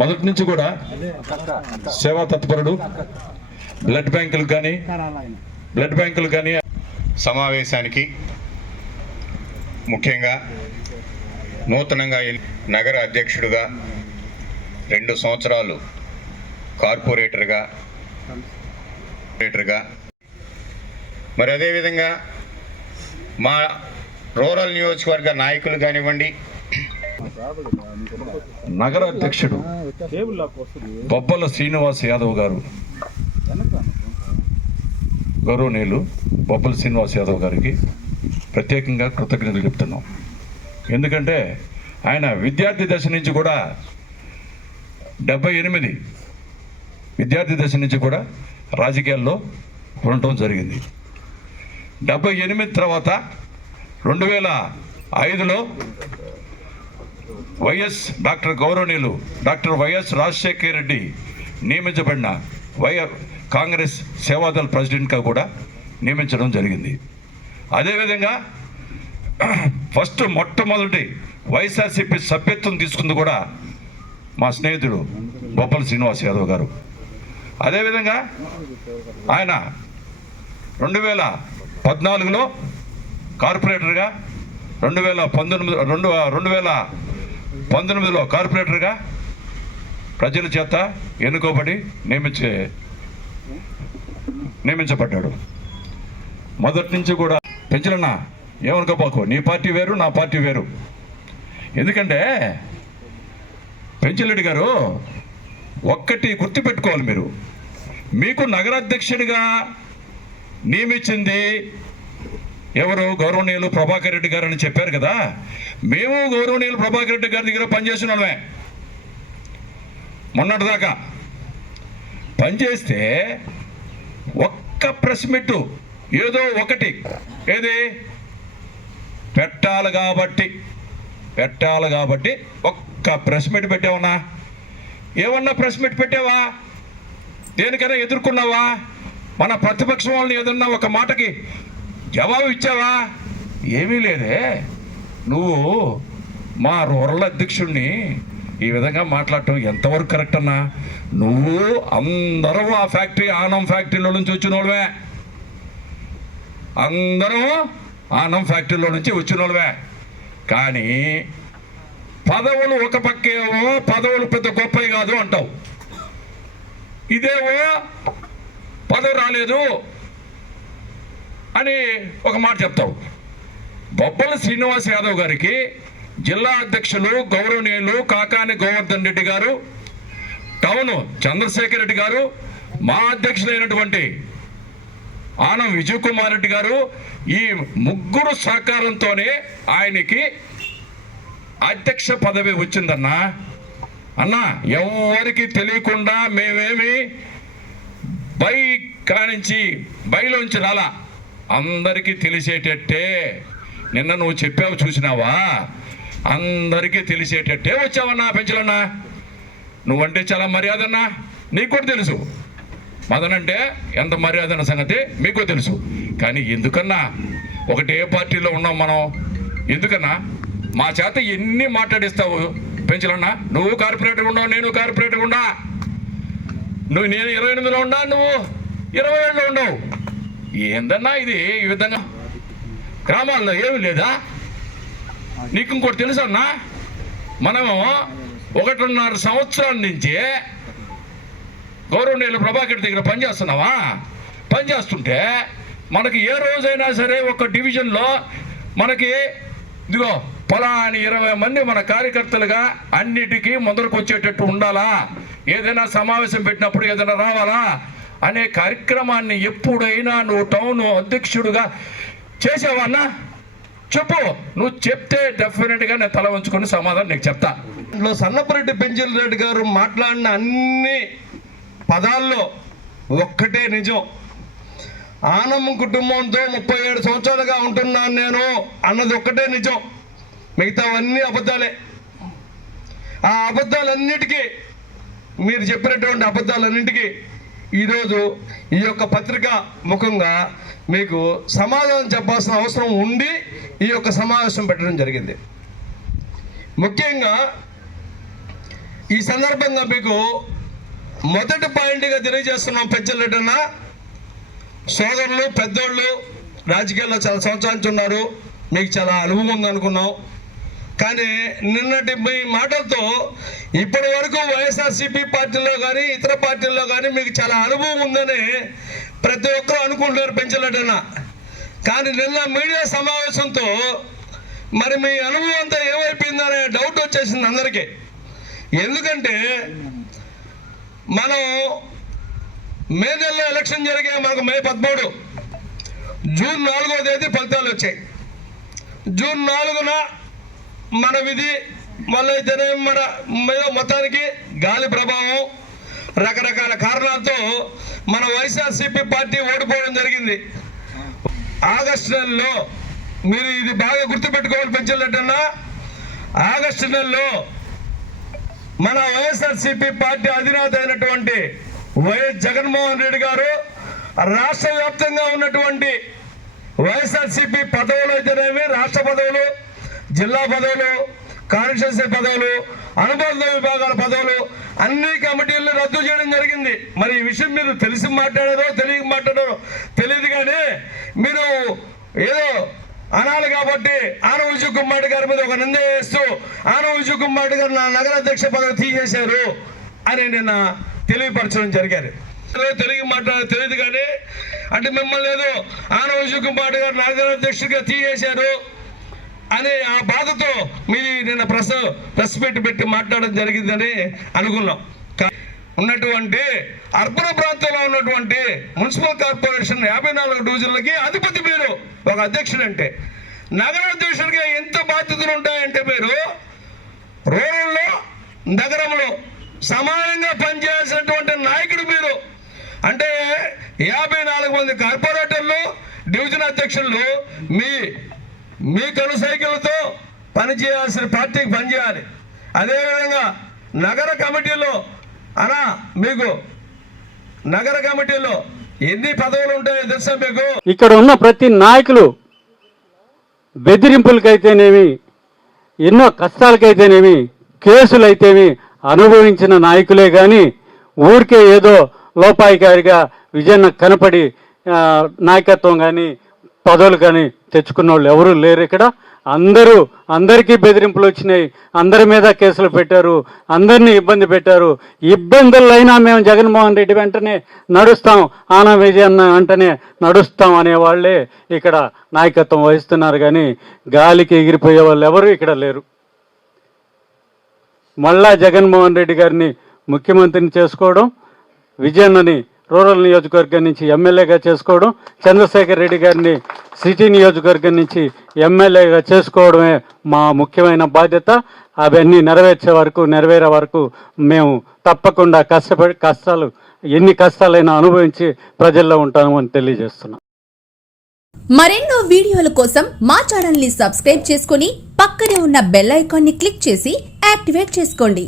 మొదటి నుంచి కూడా సేవా తత్పరుడు. బ్లడ్ బ్యాంకులు కానీ సమావేశానికి ముఖ్యంగా నూతనంగా నగర అధ్యక్షుడిగా 2 సంవత్సరాలు కార్పొరేటర్గా మరి అదేవిధంగా మా రూరల్ నియోజకవర్గ నాయకులు కానివ్వండి, నగర అధ్యక్షుడు బొబ్బల శ్రీనివాస్ యాదవ్ గారు, గౌరవనీయులు బొబ్బల శ్రీనివాస్ యాదవ్ గారికి ప్రత్యేకంగా కృతజ్ఞతలు చెప్తున్నాం. ఎందుకంటే ఆయన విద్యార్థి దశ నుంచి కూడా 78 విద్యార్థి దశ నుంచి కూడా రాజకీయాల్లో ఉండటం జరిగింది. 78 తర్వాత 2005లో గౌరవనీయులు డాక్టర్ వైఎస్ రాజశేఖర రెడ్డి నియమించబడిన కాంగ్రెస్ సేవాదళ ప్రెసిడెంట్గా కూడా నియమించడం జరిగింది. అదేవిధంగా మొట్టమొదటి వైఎస్ఆర్సీపీ సభ్యత్వం తీసుకుంది కూడా మా స్నేహితుడు బొబ్బల శ్రీనివాస్ యాదవ్ గారు. అదేవిధంగా ఆయన 2014లో కార్పొరేటర్గా, 2019లో కార్పొరేటర్గా ప్రజల చేత ఎన్నుకోబడి నియమించబడ్డాడు. మొదటి నుంచి కూడా పెంచలన్నా ఏమనుకోపోకు, నీ పార్టీ వేరు నా పార్టీ వేరు. ఎందుకంటే పెంచిరెడ్డి గారు ఒక్కటి గుర్తుపెట్టుకోవాలి, మీకు నగరాధ్యక్షుడిగా నియమించింది ఎవరు? గౌరవనీయులు ప్రభాకర్ రెడ్డి గారు అని చెప్పారు కదా. మేము గౌరవనీయులు ప్రభాకర్ రెడ్డి గారి దగ్గర పనిచేసిన వాళ్ళమే. మొన్నటిదాకా పనిచేస్తే ఒక్క ప్రెస్ మీట్ ఏదో ఒకటి పెట్టాలి కాబట్టి ఒక్క ప్రెస్ మీట్ పెట్టావన్నా? ఏమన్నా ప్రెస్ మీట్ పెట్టావా? దేనికైనా ఎదుర్కొన్నావా? మన ప్రతిపక్షం వాళ్ళని ఏదన్నా ఒక మాటకి జవాబు ఇచ్చావా? ఏమీ లేదే. నువ్వు మా రూరల్ అధ్యక్షుడిని ఈ విధంగా మాట్లాడటం ఎంతవరకు కరెక్ట్ అన్నా? నువ్వు అందరం ఆ ఫ్యాక్టరీ ఆనం ఫ్యాక్టరీలో నుంచి వచ్చిన వాళ్ళవే, అందరం ఆనం ఫ్యాక్టరీలో నుంచి వచ్చిన వాళ్ళవే. కానీ పదవులు ఒక పక్కేమో పదవులు పెద్ద గొప్పవి కాదు అంటావు, ఇదేమో పదవి రాలేదు అని ఒక మాట చెప్తావు. బొబ్బల శ్రీనివాస్ యాదవ్ గారికి జిల్లా అధ్యక్షులు గౌరవనీయులు కాకాని గోవర్ధన్ రెడ్డి గారు, టౌన్ చంద్రశేఖర్ రెడ్డి గారు, మా అధ్యక్షులైనటువంటి ఆనం విజయ్ కుమార్ రెడ్డి గారు, ఈ ముగ్గురు సహకారంతోనే ఆయనకి అధ్యక్ష పదవి వచ్చిందన్నా. అన్నా ఎవరికి తెలియకుండా మేమేమి బయలోంచి రాలా, అందరికీ తెలిసేటట్టే. నిన్న నువ్వు చెప్పావు చూసినావా? అందరికీ తెలిసేటట్టే వచ్చావన్నా పెంచలన్నా. నువ్వంటే చాలా మర్యాద అన్నా, నీకు కూడా తెలుసు. మదన్ అంటే ఎంత మర్యాద అన్న సంగతి మీకు తెలుసు. కానీ ఎందుకన్నా ఒకటే పార్టీలో ఉన్నాం మనం, ఎందుకన్నా మా చేత ఎన్ని మాట్లాడిస్తావు పెంచలన్నా? నువ్వు కార్పొరేటర్ ఉండవు, నేను కార్పొరేటర్ ఉండా. నేను 28లో ఉన్నా, నువ్వు 27లో ఉండవు. ఏందన్నా ఇది? ఈ విధంగా గ్రామాల్లో ఏమి లేదా? నీకు ఇంకోటి తెలుసా అన్నా, మనము 1.5 సంవత్సరాల నుంచి గౌరవనీయులు ప్రభాకర్ దగ్గర పనిచేస్తుంటే మనకి ఏ రోజైనా సరే ఒక డివిజన్లో మనకి ఇదిగో ఫలాని 20 మంది మన కార్యకర్తలుగా అన్నిటికీ ముందరకు వచ్చేటట్టు ఉండాలా, ఏదైనా సమావేశం పెట్టినప్పుడు ఏదైనా రావాలా అనే కార్యక్రమాన్ని ఎప్పుడైనా నువ్వు టౌన్ అధ్యక్షుడుగా చేసావన్నా? చెప్పు. నువ్వు చెప్తే డెఫినెట్గా నేను తల వంచుకొని సమాధానం నీకు చెప్తా. సన్నపరెడ్డి పెంచిరెడ్డి గారు మాట్లాడిన అన్ని పదాల్లో ఒక్కటే నిజం. ఆనం కుటుంబంతో 37 సంవత్సరాలుగా ఉంటున్నాను నేను అన్నది ఒక్కటే నిజం, మిగతావన్నీ అబద్ధాలే. ఆ అబద్ధాలన్నిటికీ, మీరు చెప్పినటువంటి అబద్ధాలన్నింటికీ ఈరోజు ఈ యొక్క పత్రిక ముఖంగా మీకు సమాధానం చెప్పాల్సిన అవసరం ఉండి ఈ యొక్క సమావేశం పెట్టడం జరిగింది. ముఖ్యంగా ఈ సందర్భంగా మీకు మొదటి పాయింట్గా తెలియజేస్తున్నాం, పెంచలేటన్న సోదరులు పెద్దోళ్ళు రాజకీయాల్లో చాలా సంవత్సరాల నుంచి ఉన్నారు, మీకు చాలా అనుభవం ఉందనుకున్నాం. కానీ నిన్నటి మీ మాటలతో ఇప్పటి వరకు వైఎస్ఆర్సీపీ పార్టీలో కానీ ఇతర పార్టీల్లో కానీ మీకు చాలా అనుభవం ఉందని ప్రతి ఒక్కరూ అనుకుంటున్నారు పెంచలేటన్న. కానీ నిన్న మీడియా సమావేశంతో మరి మీ అనుభవం అంతా ఏమైపోయిందనే డౌట్ వచ్చేసింది అందరికీ. ఎందుకంటే మనం మే నెలలో ఎలక్షన్ జరిగాయి, మనకు మే 13, జూన్ 4వ తేదీ ఫలితాలు వచ్చాయి. జూన్ 4న మన విధి మళ్ళీ మన మీద మొత్తానికి గాలి ప్రభావం రకరకాల కారణాలతో మన వైఎస్ఆర్సీపీ పార్టీ ఓడిపోవడం జరిగింది. ఆగస్టు నెలలో మీరు ఇది బాగా గుర్తుపెట్టుకోవాలి పెంచలేటన్నా, ఆగస్టు నెలలో మన వైఎస్ఆర్సీపీ పార్టీ అధినేత అయినటువంటి వైఎస్ జగన్మోహన్ రెడ్డి గారు రాష్ట్ర వ్యాప్తంగా ఉన్నటువంటి వైఎస్ఆర్సీపీ పదవులు అయితేనేమి, రాష్ట్ర పదవులు, జిల్లా పదవులు, కాన్స్టిట్యూన్సీ పదవులు, అనుబంధ విభాగాల పదవులు అన్ని కమిటీలను రద్దు చేయడం జరిగింది. మరి ఈ విషయం మీరు తెలిసి మాట్లాడారో తెలియక మాట్లాడారో తెలియదు, కానీ మీరు ఏదో అనాలి కాబట్టి ఆనవ విజయ్ కుమార్ గారి మీద ఒక నింద వేస్తూ ఆనవ విజయ్ కుమార్ గారు నా నగర అధ్యక్ష పదవి తీసేశారు అని నిన్న తెలియపరచడం జరిగారు. తెలుగు మాట్లాడారు తెలియదు, కానీ అంటే మిమ్మల్ని ఏదో ఆనవ విజయ్ కుమార్ గారు నగర అధ్యక్షుడిగా తీసేశారు అని ఆ బాధతో మీరు నిన్న ప్రెస్ మీట్ పెట్టి మాట్లాడడం జరిగిందని అనుకున్నాం. ఉన్నటువంటి అర్బన్ ప్రాంతంలో ఉన్నటువంటి మున్సిపల్ కార్పొరేషన్ 54 డివిజన్లకి అధిపతి మీరు, ఒక అధ్యక్షుడు అంటే. నగర అధ్యక్షుడిగా ఎంత బాధ్యతలు ఉంటాయంటే మీరు రూరల్లో నగరంలో సమానంగా పనిచేయాల్సినటువంటి నాయకుడు మీరు. అంటే 54 మంది కార్పొరేటర్లు, డివిజన్ అధ్యక్షులు మీ కనుసైకిలతో పనిచేయాల్సిన పార్టీకి పనిచేయాలి. అదేవిధంగా నగర కమిటీలో మీకు నగర కమిటీలో ఎన్ని పదవులు ఉంటాయో తెలుసా మీకు? ఇక్కడ ఉన్న ప్రతి నాయకులు బెదిరింపులకైతేనేమి, ఎన్నో కష్టాలకైతేనేమి, కేసులైతేమి అనుభవించిన నాయకులే కానీ ఊరికే ఏదో లోపాయికారిగా విజయన్న కనపడి నాయకత్వం కానీ పదవులు కానీ తెచ్చుకున్న వాళ్ళు ఎవరూ లేరు ఇక్కడ. అందరికీ బెదిరింపులు వచ్చినాయి, అందరి మీద కేసులు పెట్టారు, అందరినీ ఇబ్బంది పెట్టారు. ఇబ్బందులైనా మేము జగన్మోహన్ రెడ్డి వెంటనే నడుస్తాం, ఆనా విజయన్న వెంటనే నడుస్తాం అనేవాళ్లే ఇక్కడ నాయకత్వం వహిస్తున్నారు, కానీ గాలికి ఎగిరిపోయే వాళ్ళు ఎవరు ఇక్కడ లేరు. మళ్ళా జగన్మోహన్ రెడ్డి గారిని ముఖ్యమంత్రిని చేసుకోవడం, విజయన్నని రూరల్ నియోజకవర్గం నుంచి ఎమ్మెల్యేగా చేసుకోవడం, చంద్రశేఖర్ రెడ్డి గారిని సిటీ నియోజకవర్గం నుంచి ఎమ్మెల్యేగా చేసుకోవడమే మా ముఖ్యమైన బాధ్యత. అవన్నీ నెరవేరే వరకు మేము తప్పకుండా ఎన్ని కష్టాలైనా అనుభవించి ప్రజల్లో ఉంటామని తెలియజేస్తున్నాం. మరెన్నో వీడియోల కోసం మా ఛానల్ ని సబ్స్క్రైబ్ చేసుకుని పక్కనే ఉన్న బెల్ ఐకాన్ ని క్లిక్ చేసి యాక్టివేట్ చేసుకోండి.